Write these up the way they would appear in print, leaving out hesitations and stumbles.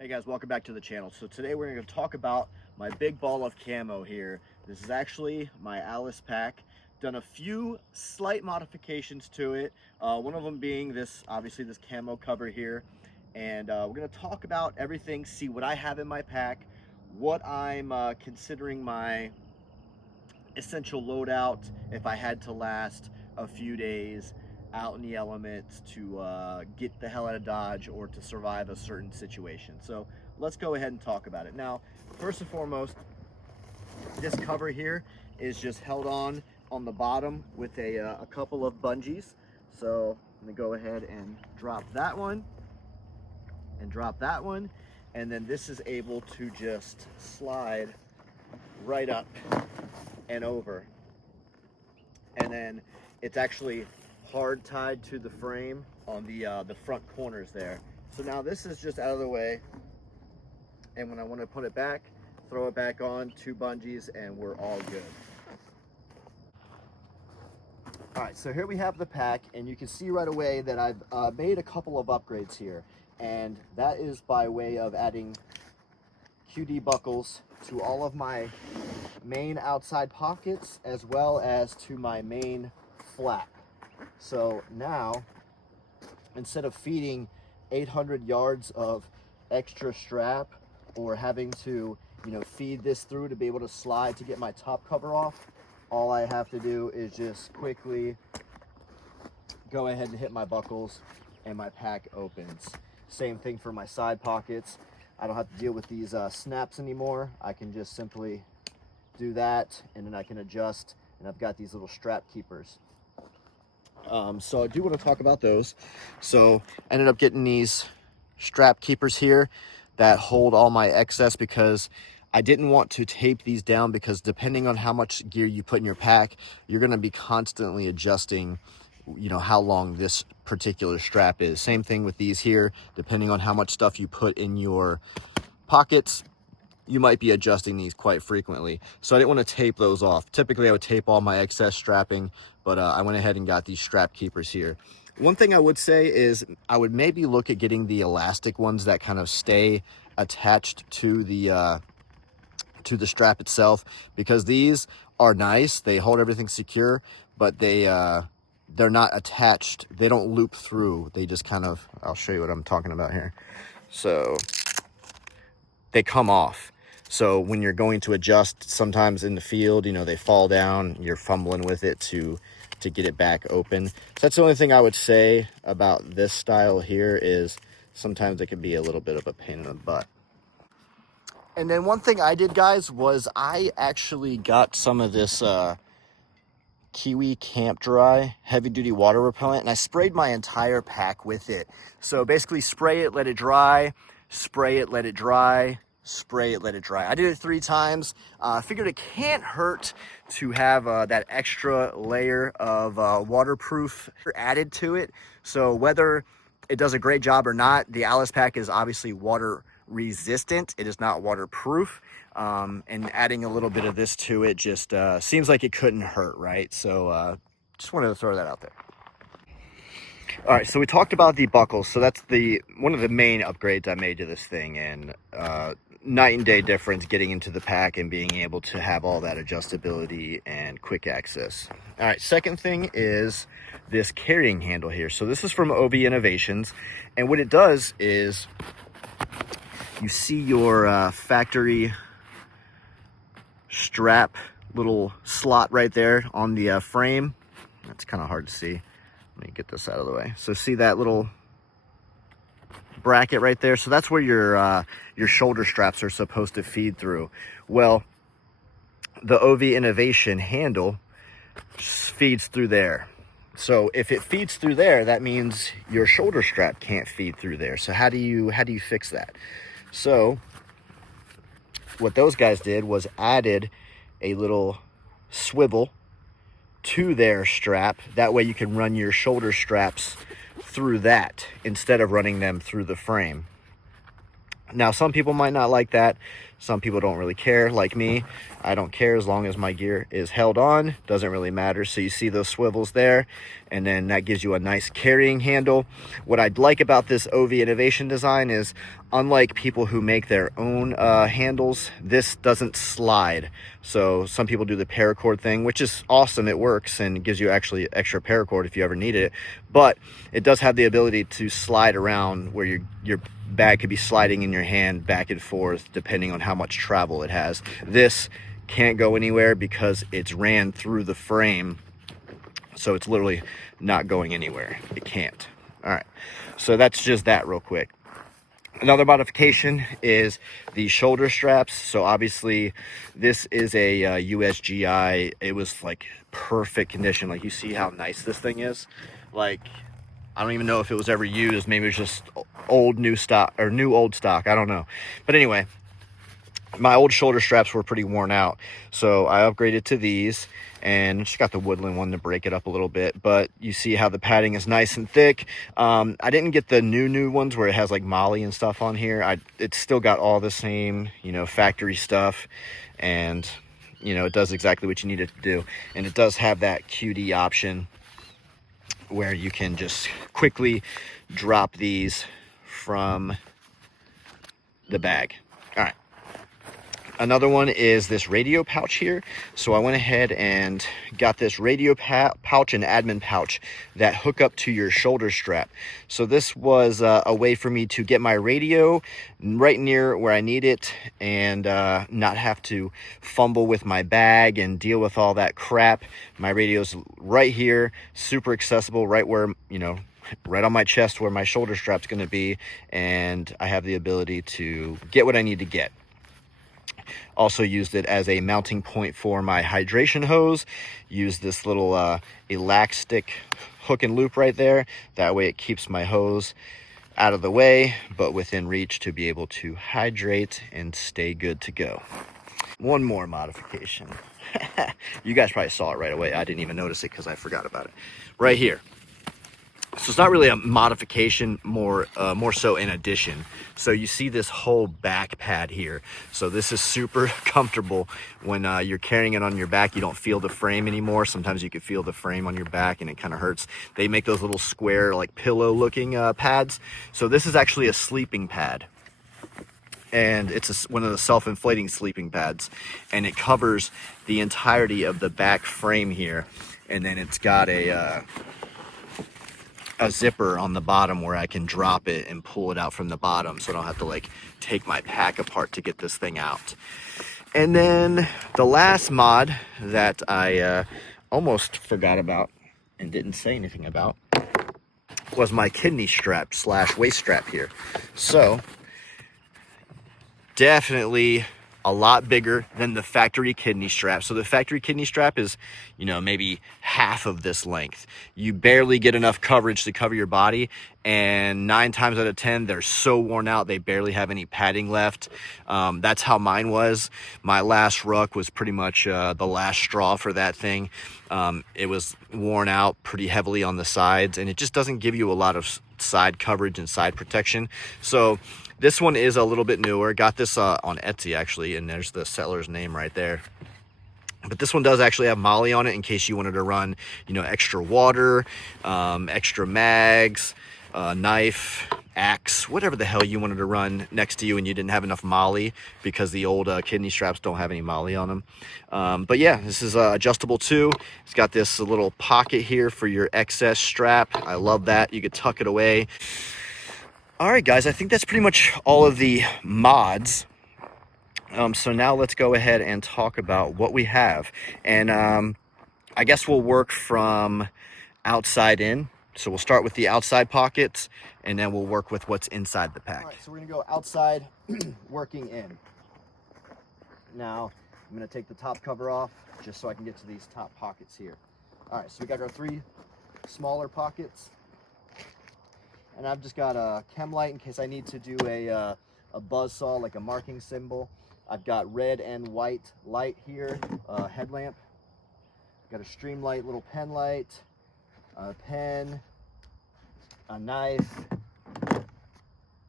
Hey guys, welcome back to the channel. So today we're going to talk about my big ball of camo here. This is actually my Alice pack. Done a few slight modifications to it. One of them being this, obviously this camo cover here. And we're going to talk about everything, see what I have in my pack, what I'm considering my essential loadout if I had to last a few days out in the elements to get the hell out of Dodge or to survive a certain situation. So let's go ahead and talk about it. Now, first and foremost, this cover here is just held on the bottom with a couple of bungees. So I'm gonna go ahead and drop that one and drop that one. And then this is able to just slide right up and over. And then it's actually hard tied to the frame on the front corners there. So now this is just out of the way, and when I want to put it back, throw it back on, two bungees, and we're all good. All right, so here we have the pack, and you can see right away that I've made a couple of upgrades here, and that is by way of adding QD buckles to all of my main outside pockets as well as to my main flap. So now, instead of feeding 800 yards of extra strap or having to, feed this through to be able to slide to get my top cover off, all I have to do is just quickly go ahead and hit my buckles and my pack opens. Same thing for my side pockets. I don't have to deal with these snaps anymore. I can just simply do that, and then I can adjust, and I've got these little strap keepers. So I do want to talk about those. So I ended up getting these strap keepers here that hold all my excess because I didn't want to tape these down, because depending on how much gear you put in your pack, you're going to be constantly adjusting, how long this particular strap is. Same thing with these here. Depending on how much stuff you put in your pockets, you might be adjusting these quite frequently. So I didn't want to tape those off. Typically I would tape all my excess strapping, but I went ahead and got these strap keepers here. One thing I would say is I would maybe look at getting the elastic ones that kind of stay attached to the strap itself, because these are nice. They hold everything secure, but they're not attached. They don't loop through. They just kind of, I'll show you what I'm talking about here. So they come off. So when you're going to adjust sometimes in the field, they fall down, you're fumbling with it to get it back open. So that's the only thing I would say about this style here, is sometimes it can be a little bit of a pain in the butt. And then one thing I did, guys, was I actually got some of this Kiwi Camp Dry heavy duty water repellent, and I sprayed my entire pack with it. So basically spray it, let it dry, spray it, let it dry, spray it, let it dry. I did it 3 times. I figured it can't hurt to have that extra layer of waterproof added to it. So whether it does a great job or not, the Alice pack is obviously water resistant. It is not waterproof. And adding a little bit of this to it just seems like it couldn't hurt, right? So just wanted to throw that out there. All right, so we talked about the buckles. So that's one of the main upgrades I made to this thing, and night and day difference getting into the pack and being able to have all that adjustability and quick access. All right, second thing is this carrying handle here. So this is from OV Innovations, and what it does is you see your factory strap little slot right there on the frame. That's kind of hard to see. Let me get this out of the way. So see that little bracket right there? So that's where your shoulder straps are supposed to feed through. Well, the OV Innovation handle feeds through there. So if it feeds through there, that means your shoulder strap can't feed through there. So how do you fix that? So what those guys did was added a little swivel to their strap. That way you can run your shoulder straps through that instead of running them through the frame. Now, some people might not like that. Some people don't really care, like me. I don't care as long as my gear is held on, doesn't really matter. So you see those swivels there, and then that gives you a nice carrying handle. What I'd like about this OV Innovation design is, unlike people who make their own handles, this doesn't slide. So some people do the paracord thing, which is awesome. It works and gives you actually extra paracord if you ever need it, but it does have the ability to slide around where your bag could be sliding in your hand back and forth depending on how much travel it has. This can't go anywhere because it's ran through the frame, so it's literally not going anywhere. It can't. All right, so that's just that real quick. Another modification is the shoulder straps. So obviously this is a USGI. It was like perfect condition. Like, you see how nice this thing is. Like, I don't even know if it was ever used. Maybe it's just old new stock, or new old stock, I don't know. But anyway, my old shoulder straps were pretty worn out, so I upgraded to these, and just got the woodland one to break it up a little bit. But you see how the padding is nice and thick. I didn't get the new ones where it has like Molly and stuff on here. It's still got all the same, you know, factory stuff, and you know, it does exactly what you need it to do. And it does have that QD option where you can just quickly drop these from the bag. All right. Another one is this radio pouch here. So I went ahead and got this radio pouch and admin pouch that hook up to your shoulder strap. So this was a way for me to get my radio right near where I need it, and not have to fumble with my bag and deal with all that crap. My radio's right here, super accessible, right where, you know, right on my chest where my shoulder strap's going to be, and I have the ability to get what I need to get. Also used it as a mounting point for my hydration hose. Used this little elastic hook and loop right there. That way it keeps my hose out of the way, but within reach to be able to hydrate and stay good to go. One more modification. You guys probably saw it right away. I didn't even notice it because I forgot about it. Right here. So it's not really a modification, more so an addition. So you see this whole back pad here. So this is super comfortable when you're carrying it on your back. You don't feel the frame anymore. Sometimes you can feel the frame on your back and it kind of hurts. They make those little square, like pillow looking pads. So this is actually a sleeping pad. And it's one of the self-inflating sleeping pads. And it covers the entirety of the back frame here. And then it's got a zipper on the bottom where I can drop it and pull it out from the bottom, so I don't have to like take my pack apart to get this thing out. And then the last mod that I almost forgot about and didn't say anything about was my kidney strap / waist strap here. So definitely a lot bigger than the factory kidney strap. So the factory kidney strap is, you know, maybe half of this length. You barely get enough coverage to cover your body, and 9 times out of 10 they're so worn out they barely have any padding left. That's how mine was. My last ruck was pretty much the last straw for that thing. It was worn out pretty heavily on the sides, and it just doesn't give you a lot of side coverage and side protection. So this one is a little bit newer. Got this on Etsy actually, and there's the seller's name right there. But this one does actually have Molly on it in case you wanted to run, you know, extra water, extra mags, knife, axe, whatever the hell you wanted to run next to you and you didn't have enough Molly, because the old kidney straps don't have any Molly on them. But yeah, this is adjustable too. It's got this little pocket here for your excess strap. I love that. You could tuck it away. All right, guys, I think that's pretty much all of the mods. So now let's go ahead and talk about what we have. And I guess we'll work from outside in. So we'll start with the outside pockets, and then we'll work with what's inside the pack. All right, so we're gonna go outside, working in. Now, I'm gonna take the top cover off just so I can get to these top pockets here. All right, so we got our 3 smaller pockets. And I've just got a chem light in case I need to do a buzz saw, like a marking symbol. I've got red and white light here, headlamp. Got a stream light, little pen light, a pen, a knife,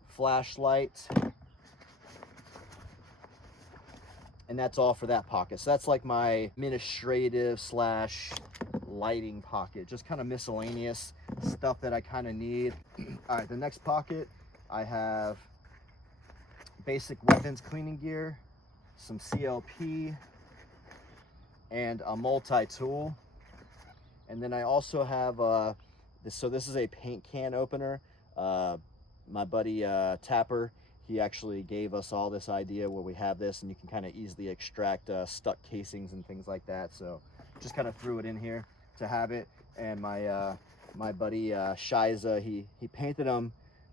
flashlight, And that's all for that pocket. So that's like my administrative slash lighting pocket, just kind of miscellaneous stuff that I kind of need. All right, the next pocket, I have basic weapons cleaning gear, some CLP, and a multi-tool. And then I also have this is a paint can opener. My buddy Tapper, he actually gave us all this idea where we have this, and you can kind of easily extract stuck casings and things like that. So just kind of threw it in here to have it. And my buddy Shiza, he painted them.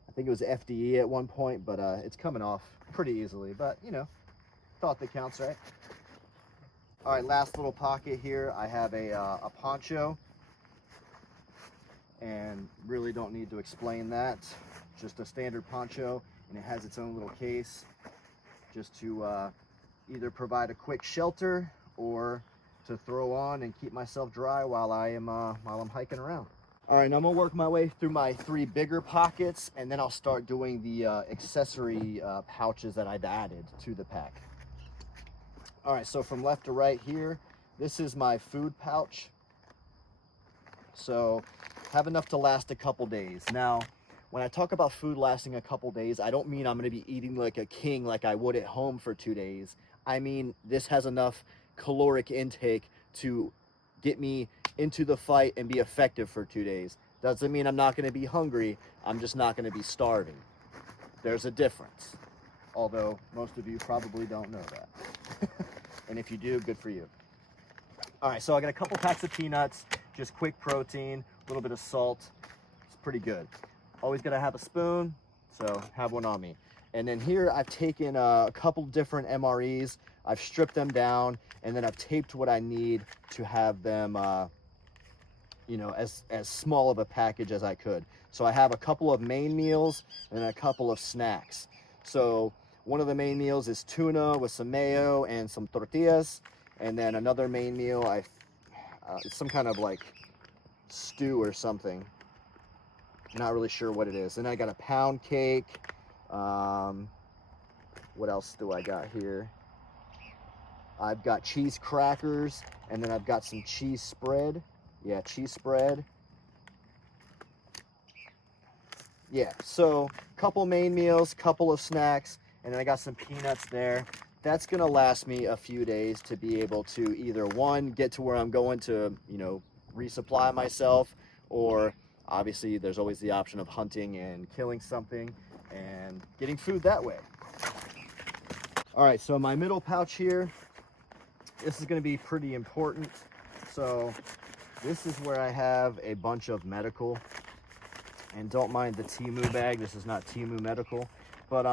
I think it was FDE at one point, but it's coming off pretty easily. But you know, thought that counts, right? All right, last little pocket here. I have a poncho, and really don't need to explain that. Just a standard poncho, and it has its own little case just to either provide a quick shelter or to throw on and keep myself dry while I'm hiking around. All right, now I'm gonna work my way through my 3 bigger pockets, and then I'll start doing the accessory pouches that I've added to the pack. All right, so from left to right here, this is my food pouch. So have enough to last a couple days. Now, when I talk about food lasting a couple days, I don't mean I'm gonna be eating like a king like I would at home for 2 days. I mean, this has enough caloric intake to get me into the fight and be effective for 2 days. Doesn't mean I'm not gonna be hungry, I'm just not gonna be starving. There's a difference. Although most of you probably don't know that. And if you do, good for you. All right, so I got a couple packs of peanuts, just quick protein, a little bit of salt. It's pretty good. Always gotta have a spoon, so have one on me. And then here I've taken a couple different MREs, I've stripped them down, and then I've taped what I need to have them, you know, as small of a package as I could. So I have a couple of main meals and a couple of snacks. So one of the main meals is tuna with some mayo and some tortillas. And then another main meal, it's some kind of like stew or something. Not really sure what it is. And I got a pound cake. What else do I got here? I've got cheese crackers, and then I've got some cheese spread. Yeah, cheese spread. Yeah, so couple main meals, couple of snacks, and then I got some peanuts there. That's gonna last me a few days to be able to either one, get to where I'm going to, you know, resupply myself, or obviously there's always the option of hunting and killing something and getting food that way. All right, so my middle pouch here, this is gonna be pretty important. So this is where I have a bunch of medical, and don't mind the Temu bag, this is not Temu medical, but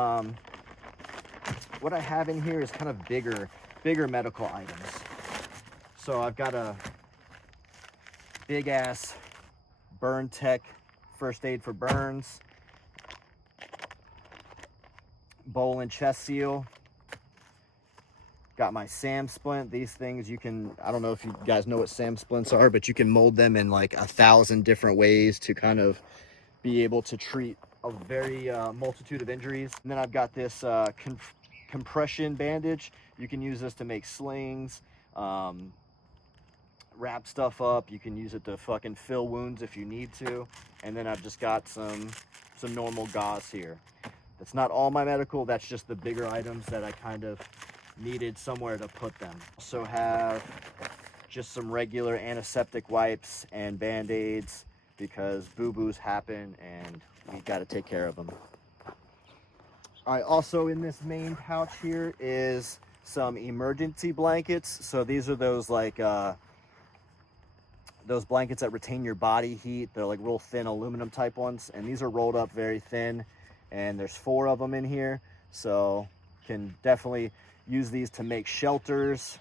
what I have in here is kind of bigger medical items. So I've got a big ass Burn Tech first aid for burns, bowl and chest seal. Got my SAM splint. These things you can, I don't know if you guys know what SAM splints are, but you can mold them in like 1,000 different ways to kind of be able to treat a very multitude of injuries. And then I've got this compression bandage. You can use this to make slings, wrap stuff up. You can use it to fucking fill wounds if you need to. And then I've just got some normal gauze here. That's not all my medical, that's just the bigger items that I kind of needed somewhere to put them. Also have just some regular antiseptic wipes and band-aids because boo-boos happen and we got to take care of them. All right, also in this main pouch here is some emergency blankets. So these are those like those blankets that retain your body heat. They're like real thin aluminum type ones, and these are rolled up very thin, and there's 4 of them in here, so can definitely use these to make shelters,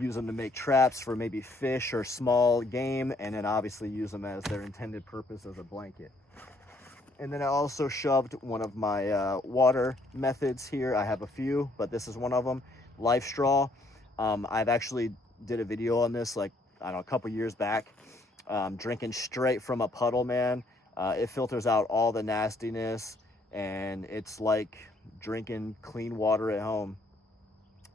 use them to make traps for maybe fish or small game, and then obviously use them as their intended purpose as a blanket. And then I also shoved one of my water methods here. I have a few, but this is one of them, Life Straw. I've actually did a video on this like, I don't know, a couple years back, drinking straight from a puddle, man. It filters out all the nastiness, and it's like drinking clean water at home.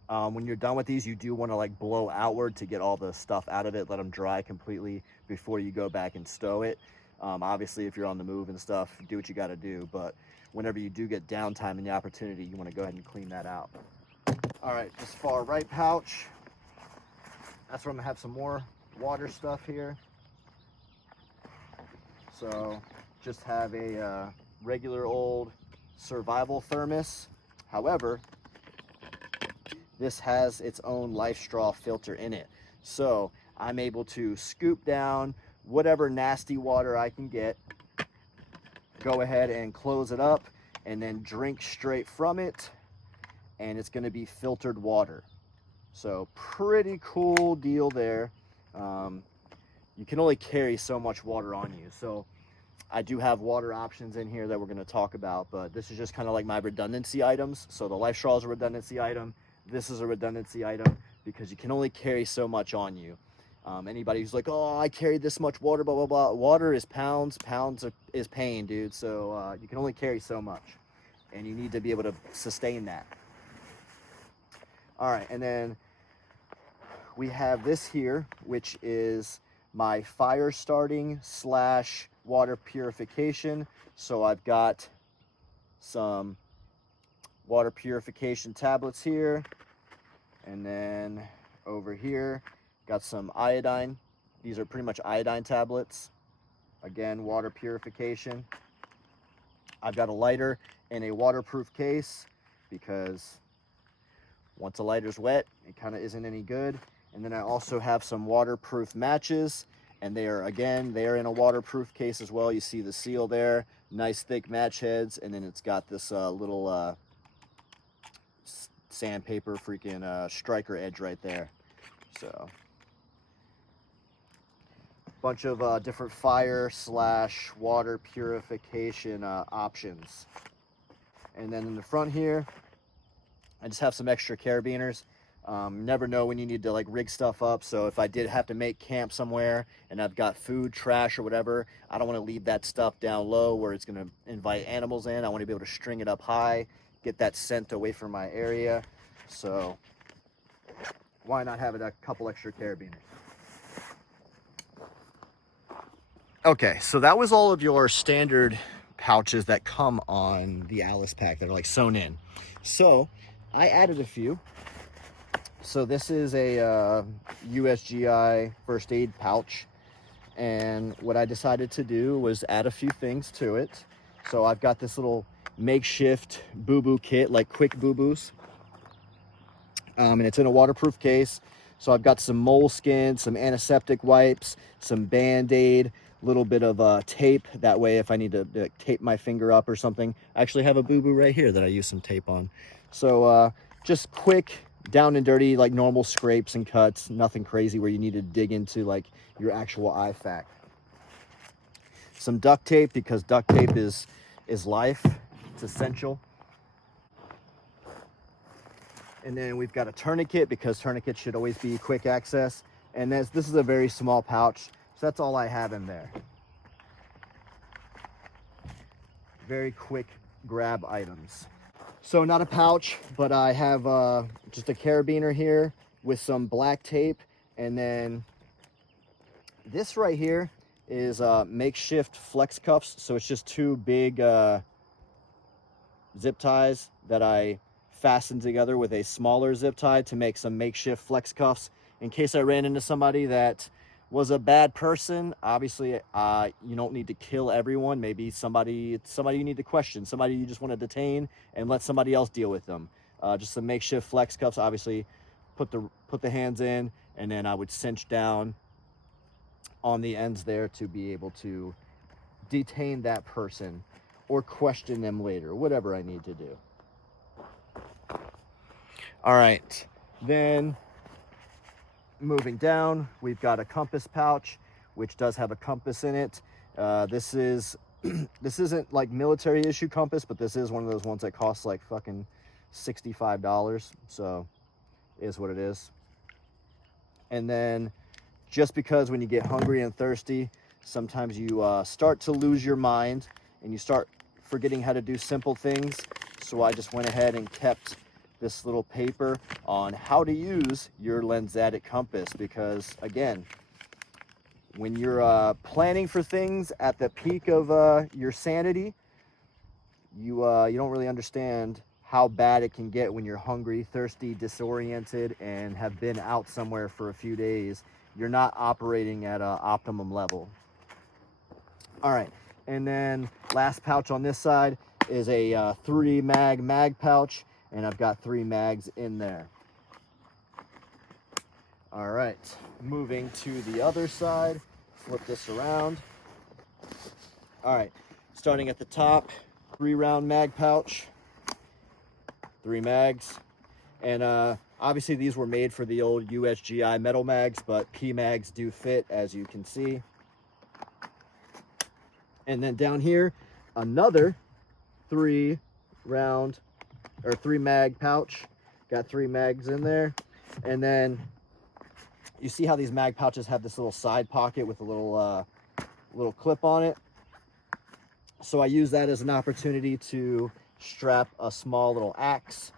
When you're done with these, you do want to like blow outward to get all the stuff out of it, let them dry completely before you go back and stow it. Obviously, if you're on the move and stuff, do what you got to do, but whenever you do get downtime and the opportunity, you want to go ahead and clean that out. All right, this far right pouch, that's where I'm gonna have some more water stuff here. So just have a regular old survival thermos. However, this has its own life straw filter in it. So I'm able to scoop down whatever nasty water I can get, go ahead and close it up, and then drink straight from it. And it's gonna be filtered water. So pretty cool deal there. You can only carry so much water on you. So I do have water options in here that we're gonna talk about, but this is just kind of like my redundancy items. So the life straw is a redundancy item. This is a redundancy item because you can only carry so much on you. Anybody who's like, oh, I carried this much water, blah, blah, blah. Water is pounds, is pain, dude. So you can only carry so much, and you need to be able to sustain that. All right, and then we have this here, which is my fire starting / water purification. So I've got some water purification tablets here, and then over here got some iodine. These are pretty much iodine tablets. Again, water purification. I've got a lighter in a waterproof case because once a lighter's wet, it kind of isn't any good. And then I also have some waterproof matches, and they are in a waterproof case as well. You see the seal there, nice thick match heads, and then it's got this little sandpaper freaking striker edge right there. So bunch of different fire / water purification options. And then in the front here, I just have some extra carabiners. Never know when you need to like rig stuff up. So if I did have to make camp somewhere and I've got food, trash, or whatever, I don't want to leave that stuff down low where it's going to invite animals in. I want to be able to string it up high, get that scent away from my area. So why not have a couple extra carabiners? Okay, so that was all of your standard pouches that come on the Alice pack that are like sewn in. So I added a few. So this is a USGI first aid pouch, and what I decided to do was add a few things to it. So I've got this little makeshift boo-boo kit, like quick boo-boos, and it's in a waterproof case. So I've got some moleskin, some antiseptic wipes, some Band-Aid, little bit of tape. That way if I need to tape my finger up or something, I actually have a boo-boo right here that I use some tape on. So just quick, down and dirty, like normal scrapes and cuts, nothing crazy where you need to dig into like your actual IFAK. Some duct tape, because duct tape is life, it's essential. And then we've got a tourniquet, because tourniquets should always be quick access. And this is a very small pouch, so that's all I have in there. Very quick grab items. So not a pouch, but I have just a carabiner here with some black tape. And then this right here is makeshift flex cuffs. So it's just two big zip ties that I fastened together with a smaller zip tie to make some makeshift flex cuffs in case I ran into somebody that was a bad person. Obviously, you don't need to kill everyone. Maybe somebody you need to question, somebody you just want to detain and let somebody else deal with them. Just some makeshift flex cuffs. Obviously, put the hands in, and then I would cinch down on the ends there to be able to detain that person or question them later, whatever I need to do. All right, then moving down, we've got a compass pouch, which does have a compass in it. This isn't like military issue compass, but this is one of those ones that costs like fucking $65. So it is what it is. And then just because when you get hungry and thirsty, sometimes you start to lose your mind and you start forgetting how to do simple things. So I just went ahead and kept this little paper on how to use your lensatic compass, because again, when you're planning for things at the peak of your sanity, you don't really understand how bad it can get when you're hungry, thirsty, disoriented, and have been out somewhere for a few days. You're not operating at an optimum level. All right, and then last pouch on this side is a 3 mag pouch, and I've got 3 mags in there. All right, moving to the other side, flip this around. All right, starting at the top, 3-round mag pouch, 3 mags, and obviously these were made for the old USGI metal mags, but P mags do fit, as you can see. And then down here, another 3 mag pouch, got 3 mags in there. And then you see how these mag pouches have this little side pocket with a little clip on it. So I use that as an opportunity to strap a small little axe,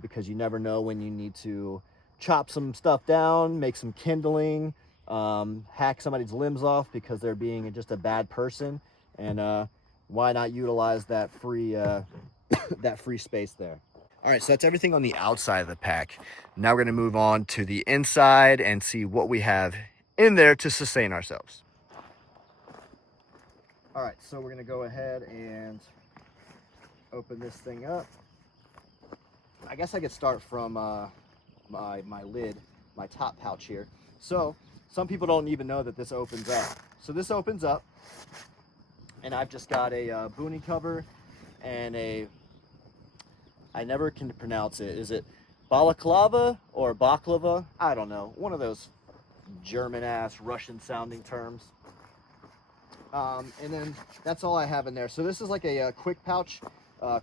because you never know when you need to chop some stuff down, make some kindling, hack somebody's limbs off because they're being just a bad person, and why not utilize that free that free space there. All right, so that's everything on the outside of the pack. Now we're going to move on to the inside and see what we have in there to sustain ourselves. All right, so we're going to go ahead and open this thing up. I guess I could start from my lid, my top pouch here. So some people don't even know that this opens up. So this opens up, and I've just got a boonie cover and I never can pronounce it. Is it balaclava or baklava? I don't know. One of those German-ass, Russian-sounding terms. And then that's all I have in there. So this is like a quick pouch,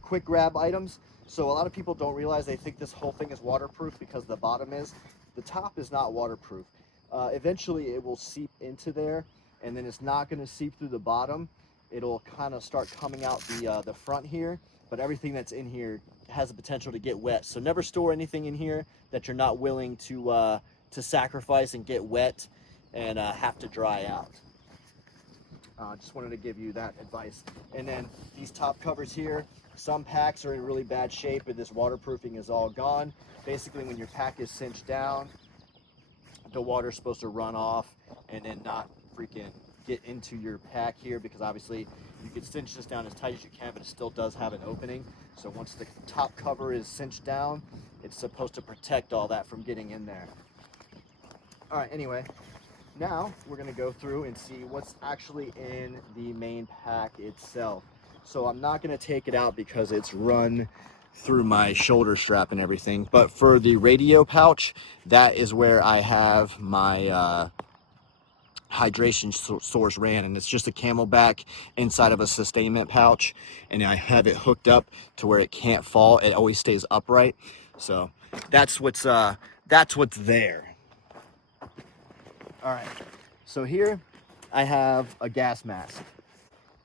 quick grab items. So a lot of people don't realize, they think this whole thing is waterproof because the bottom is. The top is not waterproof. Eventually it will seep into there, and then it's not going to seep through the bottom. It'll kind of start coming out the front here, but everything that's in here has the potential to get wet. So never store anything in here that you're not willing to sacrifice and get wet and have to dry out. Just wanted to give you that advice. And then these top covers here, some packs are in really bad shape and this waterproofing is all gone. Basically, when your pack is cinched down, the water's supposed to run off and then not freaking get into your pack here, because obviously you can cinch this down as tight as you can, but it still does have an opening. So once the top cover is cinched down, it's supposed to protect all that from getting in there. All right, anyway, now we're gonna go through and see what's actually in the main pack itself. So I'm not gonna take it out because it's run through my shoulder strap and everything, but for the radio pouch, that is where I have my hydration source ran, and it's just a Camelback inside of a sustainment pouch, and I have it hooked up to where it can't fall. It always stays upright. So that's what's there. All right, so here I have a gas mask,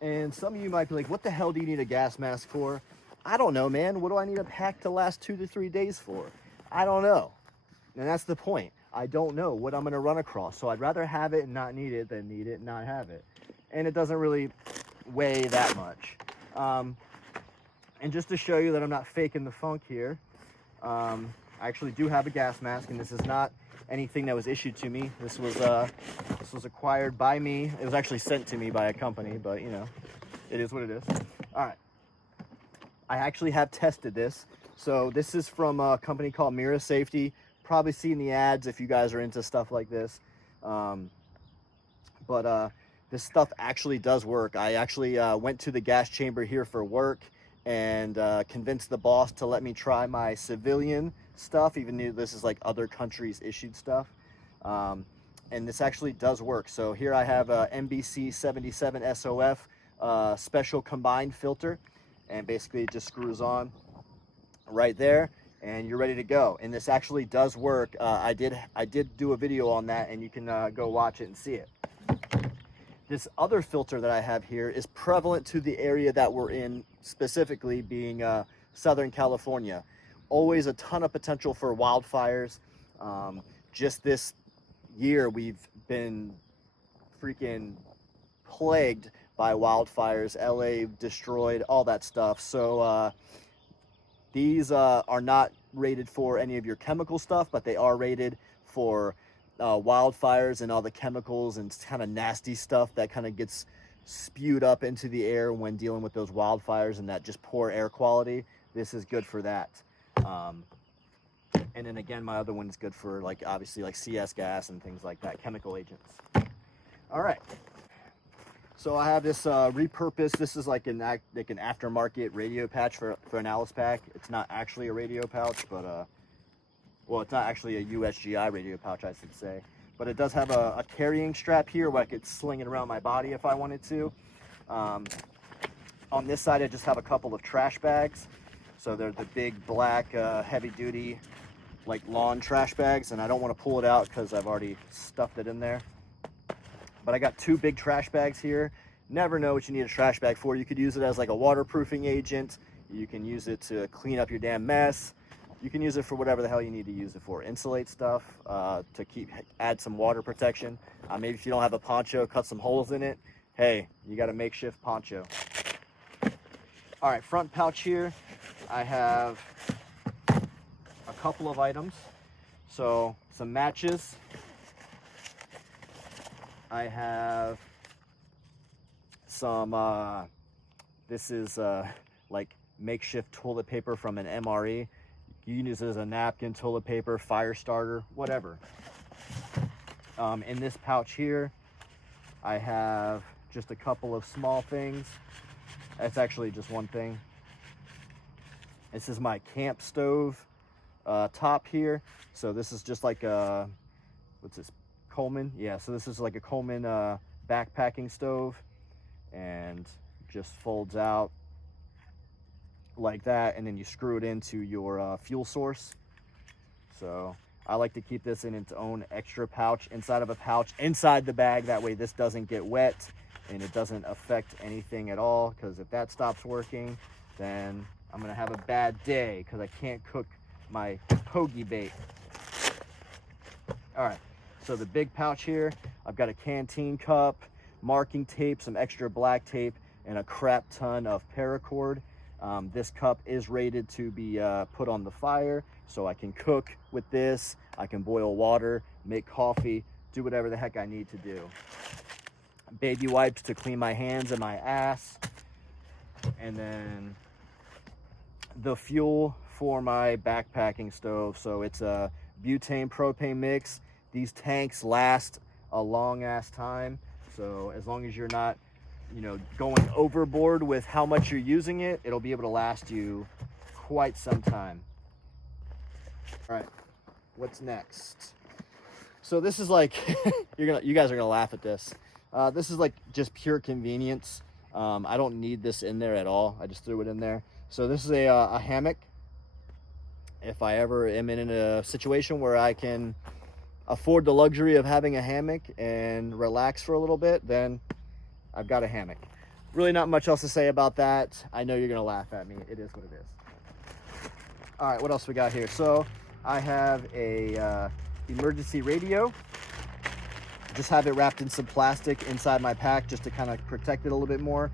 and some of you might be like, what the hell do you need a gas mask for? I don't know, man. What do I need a pack to last 2 to 3 days for? I don't know. And that's the point. I don't know what I'm going to run across. So I'd rather have it and not need it than need it and not have it. And it doesn't really weigh that much. And just to show you that I'm not faking the funk here, I actually do have a gas mask, and this is not anything that was issued to me. This was acquired by me. It was actually sent to me by a company, but you know, it is what it is. All right. I actually have tested this. So this is from a company called Mira Safety. Probably seen the ads if you guys are into stuff like this. This stuff actually does work. I actually went to the gas chamber here for work and convinced the boss to let me try my civilian stuff, even though this is like other countries issued stuff. And this actually does work. So here I have a MBC 77 SOF special combined filter, and basically it just screws on right there and you're ready to go. And this actually does work. I did do a video on that, and you can go watch it and see it. This other filter that I have here is prevalent to the area that we're in, specifically being Southern California. always a ton of potential for wildfires. Just this year, we've been freaking plagued by wildfires. LA destroyed, all that stuff. So these are not rated for any of your chemical stuff, but they are rated for wildfires and all the chemicals and kind of nasty stuff that kind of gets spewed up into the air when dealing with those wildfires and that just poor air quality. This is good for that. And then again, my other one is good for, like, obviously like CS gas and things like that, chemical agents. All right. So I have this repurposed, this is like an aftermarket radio patch for an Alice pack. It's not actually a radio pouch, but well, it's not actually a USGI radio pouch, I should say. But it does have a carrying strap here where I could sling it around my body if I wanted to. On this side, I just have a couple of trash bags. So they're the big black heavy duty like lawn trash bags, and I don't want to pull it out because I've already stuffed it in there. But I got two big trash bags here. Never know what you need a trash bag for. You could use it as like a waterproofing agent. You can use it to clean up your damn mess. You can use it for whatever the hell you need to use it for. Insulate stuff, to add some water protection. Maybe if you don't have a poncho, cut some holes in it. Hey, you got a makeshift poncho. All right, front pouch here. I have a couple of items. So some matches. I have some, this is like makeshift toilet paper from an MRE. You can use it as a napkin, toilet paper, fire starter, whatever. In this pouch here, I have just a couple of small things. It's actually just one thing. This is my camp stove top here. So this is just like a, what's this, Coleman? Yeah, so this is like a Coleman backpacking stove, and just folds out like that, and then you screw it into your fuel source. So I like to keep this in its own extra pouch inside of a pouch inside the bag. That way this doesn't get wet and it doesn't affect anything at all, because if that stops working, then I'm gonna have a bad day because I can't cook my hoagie bait. All right, so the big pouch here, I've got a canteen cup, marking tape, some extra black tape, and a crap ton of paracord. This cup is rated to be put on the fire, so I can cook with this. I can boil water, make coffee, do whatever the heck I need to do. Baby wipes to clean my hands and my ass. And then the fuel for my backpacking stove. So it's a butane propane mix. These tanks last a long ass time. So as long as you're not, you know, going overboard with how much you're using it, it'll be able to last you quite some time. All right, what's next? So this is like, you guys are gonna laugh at this. This is like just pure convenience. I don't need this in there at all. I just threw it in there. So this is a hammock. If I ever am in a situation where I can afford the luxury of having a hammock and relax for a little bit, then I've got a hammock. Really not much else to say about that. I know you're gonna laugh at me. It is what it is. All right, what else we got here? So I have a emergency radio. Just have it wrapped in some plastic inside my pack just to kind of protect it a little bit more.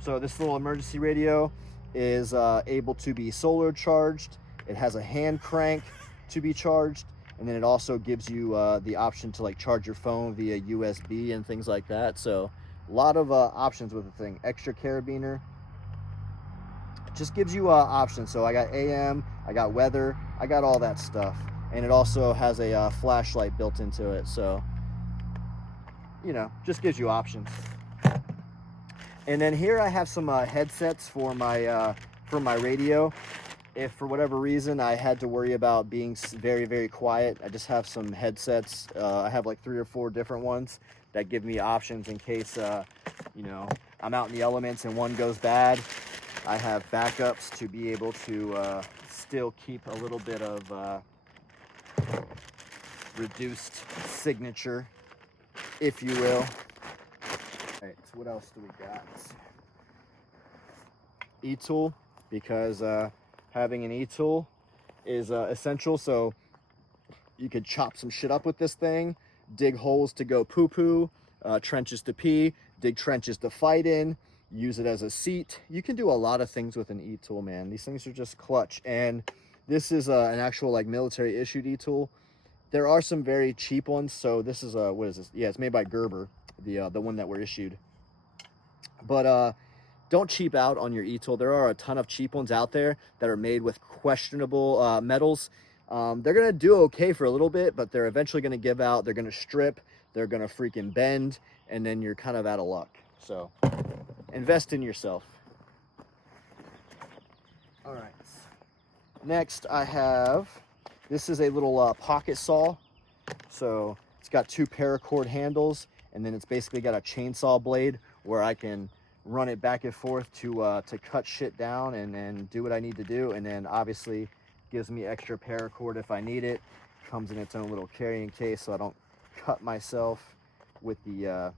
So this little emergency radio is able to be solar charged. It has a hand crank to be charged, and then it also gives you the option to like charge your phone via USB and things like that. So a lot of options with the thing. Extra carabiner. Just gives you options. So I got AM, I got weather, I got all that stuff. And it also has a flashlight built into it. So, you know, just gives you options. And then here I have some headsets for my radio. If for whatever reason I had to worry about being very, very quiet, I just have some headsets. I have like 3 or 4 different ones that give me options in case, you know, I'm out in the elements and one goes bad. I have backups to be able to still keep a little bit of reduced signature, if you will. All right, so what else do we got? E-tool, because having an e-tool is essential. So you could chop some shit up with this thing, dig holes to go poo-poo, trenches to pee, dig trenches to fight in, use it as a seat. You can do a lot of things with an e-tool, man. These things are just clutch. And this is an actual like military issued e-tool. There are some very cheap ones. So this is what is this? Yeah, it's made by Gerber, the one that we're issued. But don't cheap out on your e-tool. There are a ton of cheap ones out there that are made with questionable metals. They're gonna do okay for a little bit, but they're eventually gonna give out. They're gonna strip, they're gonna freaking bend, and then you're kind of out of luck. So invest in yourself. All right, next I have, this is a little pocket saw. So it's got 2 paracord handles, and then it's basically got a chainsaw blade where I can run it back and forth to cut shit down and do what I need to do. And then obviously gives me extra paracord if I need it. Comes in its own little carrying case so I don't cut myself with the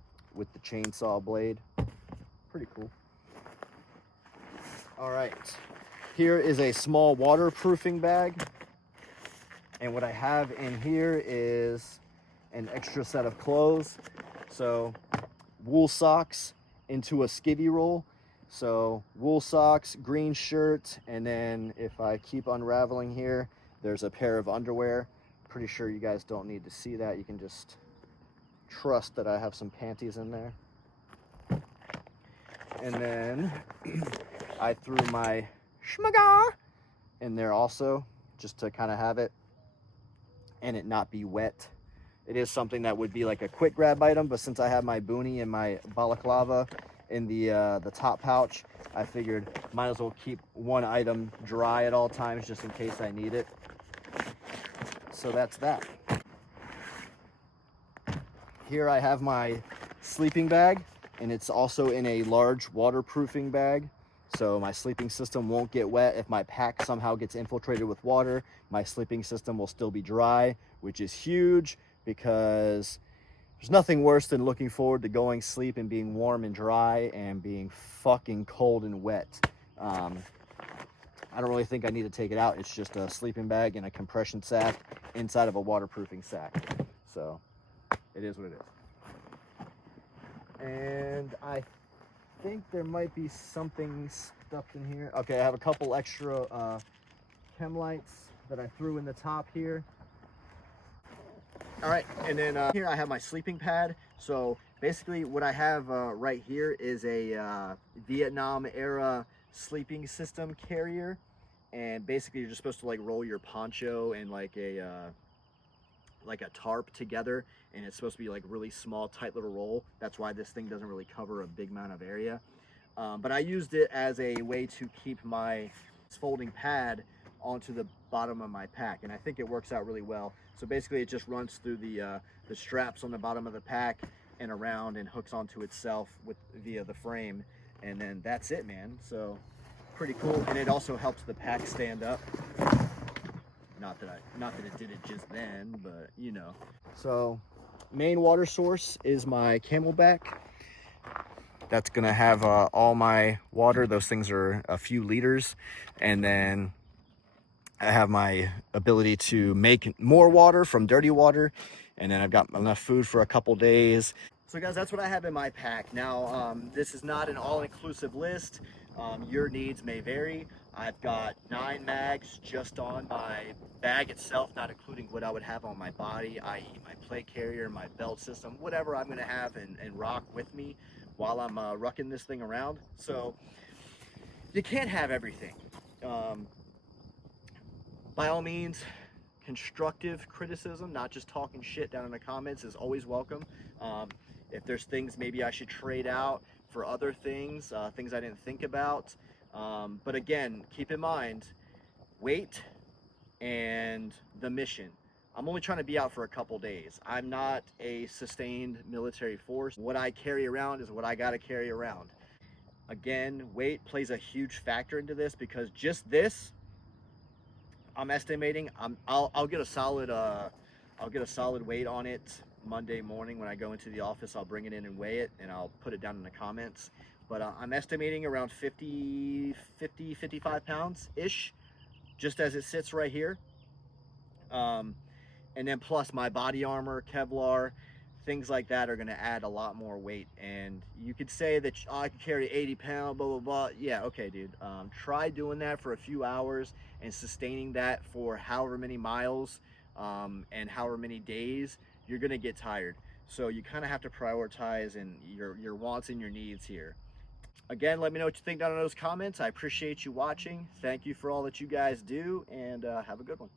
chainsaw blade. Pretty cool. All right, here is a small waterproofing bag. And what I have in here is an extra set of clothes. So wool socks into a skivvy roll. So wool socks, green shirt, and then if I keep unraveling here, there's a pair of underwear. Pretty sure you guys don't need to see that. You can just trust that I have some panties in there. And then I threw my shmaga in there also, just to kind of have it and it not be wet. It is something that would be like a quick grab item, but since I have my boonie and my balaclava in the top pouch, I figured might as well keep one item dry at all times just in case I need it. So that's that. Here I have my sleeping bag, and it's also in a large waterproofing bag. So my sleeping system won't get wet. If my pack somehow gets infiltrated with water, my sleeping system will still be dry, which is huge because there's nothing worse than looking forward to going to sleep and being warm and dry and being fucking cold and wet. I don't really think I need to take it out. It's just a sleeping bag and a compression sack inside of a waterproofing sack. So it is what it is. And I think there might be something stuffed in here. Okay, I have a couple extra chem lights that I threw in the top here. All right, and then here I have my sleeping pad. So basically what I have right here is a Vietnam era sleeping system carrier. And basically you're just supposed to like roll your poncho and like a tarp together, and it's supposed to be like really small, tight little roll. That's why this thing doesn't really cover a big amount of area. But I used it as a way to keep my folding pad onto the bottom of my pack, and I think it works out really well. So basically it just runs through the straps on the bottom of the pack and around and hooks onto itself via the frame, and then that's it, man. So pretty cool, and it also helps the pack stand up. Not that it did it just then, but you know. So main water source is my Camelback. That's gonna have all my water. Those things are a few liters, and then I have my ability to make more water from dirty water, and then I've got enough food for a couple days. So guys, that's what I have in my pack. Now, this is not an all-inclusive list. Your needs may vary. I've got 9 mags just on my bag itself, not including what I would have on my body, i.e. my plate carrier, my belt system, whatever I'm gonna have and rock with me while I'm rucking this thing around. So you can't have everything. By all means, constructive criticism, not just talking shit down in the comments, is always welcome. If there's things maybe I should trade out for other things, things I didn't think about. But again, keep in mind, weight and the mission. I'm only trying to be out for a couple days. I'm not a sustained military force. What I carry around is what I gotta carry around. Again, weight plays a huge factor into this, because just this, I'm estimating I'll get a solid weight on it Monday morning when I go into the office. I'll bring it in and weigh it, and I'll put it down in the comments. But I'm estimating around 55 pounds ish. just as it sits right here. And then plus my body armor, Kevlar, things like that are going to add a lot more weight. And you could say that, oh, I can carry 80 pounds, blah, blah, blah. Yeah, okay, dude. Try doing that for a few hours and sustaining that for however many miles and however many days. You're going to get tired. So you kind of have to prioritize and your wants and your needs here. Again, let me know what you think down in those comments. I appreciate you watching. Thank you for all that you guys do, and have a good one.